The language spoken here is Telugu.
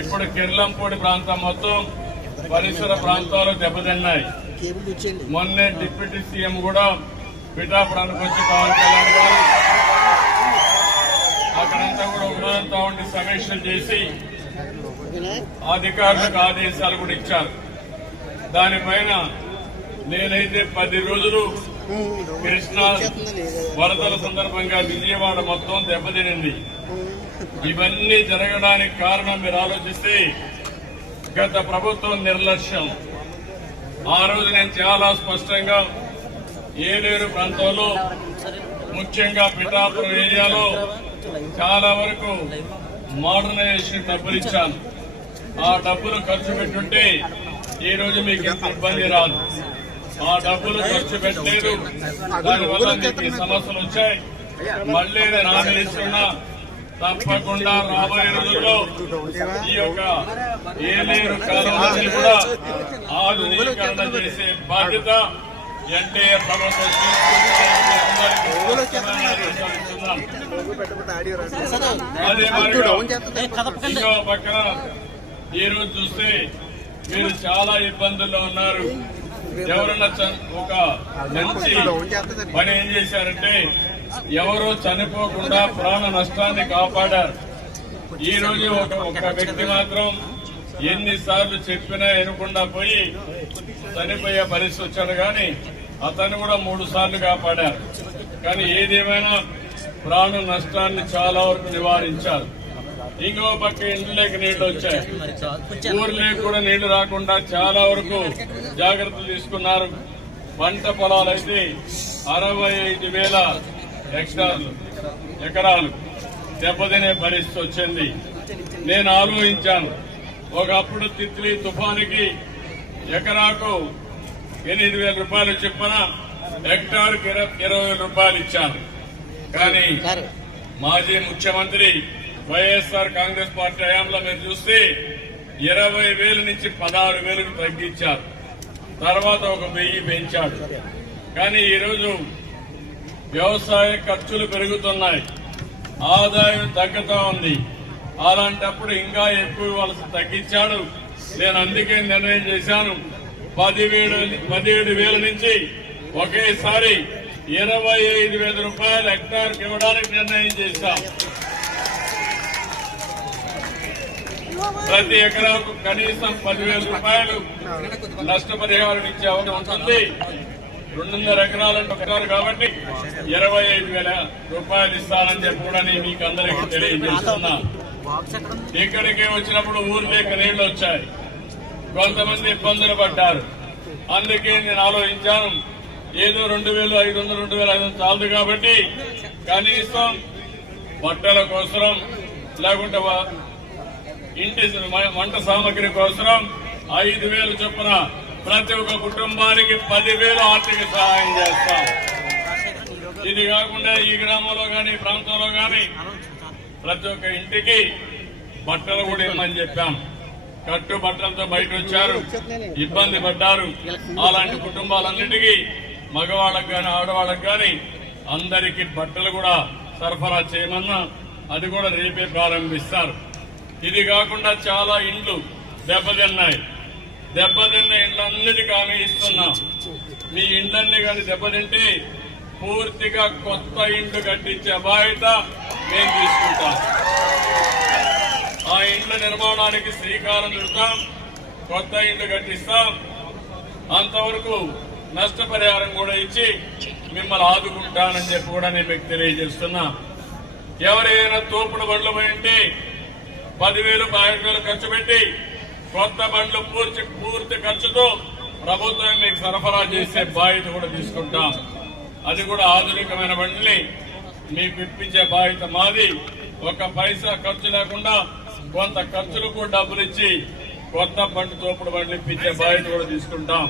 ఇప్పుడు కిర్లంపూడి ప్రాంతం మొత్తం పరిసర ప్రాంతాలు దెబ్బతిన్నాయి. మొన్నే డిప్యూటీ సీఎం కూడా పిఠాపురానికి వచ్చి పవన్ కళ్యాణ్ గారు అక్కడంతా కూడా ఉన్నదంతా ఉండి సమీక్షలు చేసి అధికారులకు ఆదేశాలు కూడా ఇచ్చారు. దానిపైన నేనైతే పది రోజులు కృష్ణా వరదల సందర్భంగా విజయవాడ మొత్తం దెబ్బతినింది. ఇవన్నీ జరగడానికి కారణం మీరు ఆలోచిస్తే గత ప్రభుత్వం నిర్లక్ష్యం. ఆ రోజు నేను చాలా స్పష్టంగా ఏలేరు ప్రాంతంలో ముఖ్యంగా పిఠాపురం ఏరియాలో చాలా వరకు మోడర్నైజేషన్ డబ్బులు ఇచ్చాను. ఆ డబ్బులు ఖర్చు పెట్టుంటే ఈ రోజు మీకు ఇబ్బంది రాదు. ఆ డబ్బులు ఖర్చు పెట్టలేదు. దానివల్ల మీకు సమస్యలు వచ్చాయి. మళ్ళీ నేను హామీ ఇస్తున్నా తప్పకుండా రాబోయే రోజుల్లో ఈ యొక్క ఏలేరు కాలువని కూడా ఆధునీకరణ చేసే బాధ్యత ఎన్టీఆర్ ప్రభుత్వం. అదే పక్కన ఈ రోజు చూస్తే మీరు చాలా ఇబ్బందుల్లో ఉన్నారు. ఎవరన్నా చ- ఒక మంచి పని ఏం చేశారంటే ఎవరు చనిపోకుండా ప్రాణ నష్టాన్ని కాపాడారు. ఈ రోజు ఒక ఒక వ్యక్తి మాత్రం ఎన్నిసార్లు చెప్పినా వినకుండా పోయి చనిపోయే పరిస్థితి వచ్చాడు కానీ అతను కూడా మూడు సార్లు కాపాడారు. కానీ ఏదేమైనా ప్రాణ నష్టాన్ని చాలా వరకు నివారించారు. ఇంకో పక్క ఇంట్లోకి నీళ్ళు వచ్చాయి. ఊర్లోకి కూడా నీళ్ళు రాకుండా చాలా వరకు జాగ్రత్తలు తీసుకున్నారు. పంట పొలాలు అయితే అరవై ఐదు వేల హెక్టార్లు ఎకరాలు దెబ్బతినే పరిస్థితి వచ్చింది. నేను ఆలోచించాను. ఒకప్పుడు తిత్లీ తుఫానికి ఎకరాకు ఎనిమిది వేల రూపాయలు చెప్పిన హెక్టార్కి ఇర- ఇరవై వేల రూపాయలు ఇచ్చాను. కానీ మాజీ ముఖ్యమంత్రి వైఎస్ఆర్ కాంగ్రెస్ పార్టీ హయాంలో మీరు చూస్తే ఇరవై వేల నుంచి పదహారు వేలకు తగ్గించారు. తర్వాత ఒక వెయ్యి పెంచాడు. కానీ ఈరోజు వ్యవసాయ ఖర్చులు పెరుగుతున్నాయి. ఆదాయం తగ్గుతా ఉంది. అలాంటప్పుడు ఇంకా ఎక్కువ ఇవ్వాల్సి తగ్గించాడు. నేను అందుకే నిర్ణయం చేశాను. పదివేడు పదిహేడు వేల నుంచి ఒకేసారి ఇరవై ఐదు వేల రూపాయలు హెక్టార్కి ఇవ్వడానికి నిర్ణయం చేశాం. ప్రతి ఎకరాకు కనీసం పదివేల రూపాయలు నష్టపరిహారం ఇచ్చే అవకాశం ఉంటుంది రెండున్నర ఎకరాలను ఒకరు కాబట్టి ఇరవై ఐదు వేల రూపాయలు ఇస్తానని చెప్పి కూడా నేను మీకు అందరికీ తెలియజేస్తున్నా. ఇక్కడికి వచ్చినప్పుడు ఊర్లేక నీళ్ళు వచ్చాయి. కొంతమంది ఇబ్బందులు పడ్డారు. అందుకే నేను ఆలోచించాను ఏదో రెండు వేలు ఐదు వందలు రెండు వేల ఐదు వందలు చాలదు కాబట్టి కనీసం బట్టల కోసం లేకుంటే ఇంటి వంట సామాగ్రి కోసం ఐదు వేలు చొప్పున ప్రతి ఒక్క కుటుంబానికి పదివేలు ఆర్థిక సహాయం చేస్తాం. ఇది కాకుండా ఈ గ్రామంలో కానీ ప్రాంతంలో కానీ ప్రతి ఒక్క ఇంటికి బట్టలు కూడా ఇమ్మని చెప్పాం. కట్టు బట్టలతో బయట వచ్చారు ఇబ్బంది పడ్డారు. అలాంటి కుటుంబాలన్నిటికీ మగవాళ్ళకు కానీ ఆడవాళ్ళకు కానీ అందరికీ బట్టలు కూడా సరఫరా చేయమన్నా అది కూడా రేపే ప్రారంభిస్తారు. ఇది కాకుండా చాలా ఇండ్లు దెబ్బతిన్నాయి. దెబ్బతిన్న ఇండ్లన్నిటికీ హామీ ఇస్తున్నాం. మీ ఇండ్లన్నీ కానీ దెబ్బతింటే పూర్తిగా కొత్త ఇండ్లు కట్టించే బాధ్యత మేము తీసుకుంటాం. ఆ ఇండ్ల నిర్మాణానికి శ్రీకారం చుడతాం కొత్త ఇండ్లు కట్టిస్తాం. అంతవరకు నష్టపరిహారం కూడా ఇచ్చి మిమ్మల్ని ఆదుకుంటానని చెప్పి కూడా నేను మీకు తెలియజేస్తున్నా. ఎవరైనా తోపుడు బండ్లు పోయింటే పదివేలు పదిహేను వేలు ఖర్చు పెట్టి కొత్త బండ్లు పూర్తి పూర్తి ఖర్చుతో ప్రభుత్వం మీకు సరఫరా చేసే బాధ్యత కూడా తీసుకుంటాం. అది కూడా ఆధునికమైన బండిని మీకు ఇప్పించే బాధ్యత మాది. ఒక పైసా ఖర్చు లేకుండా కొంత ఖర్చులకు డబ్బులు ఇచ్చి కొత్త బండి తోపుడు బండ్లు ఇప్పించే బాధ్యత కూడా తీసుకుంటాం.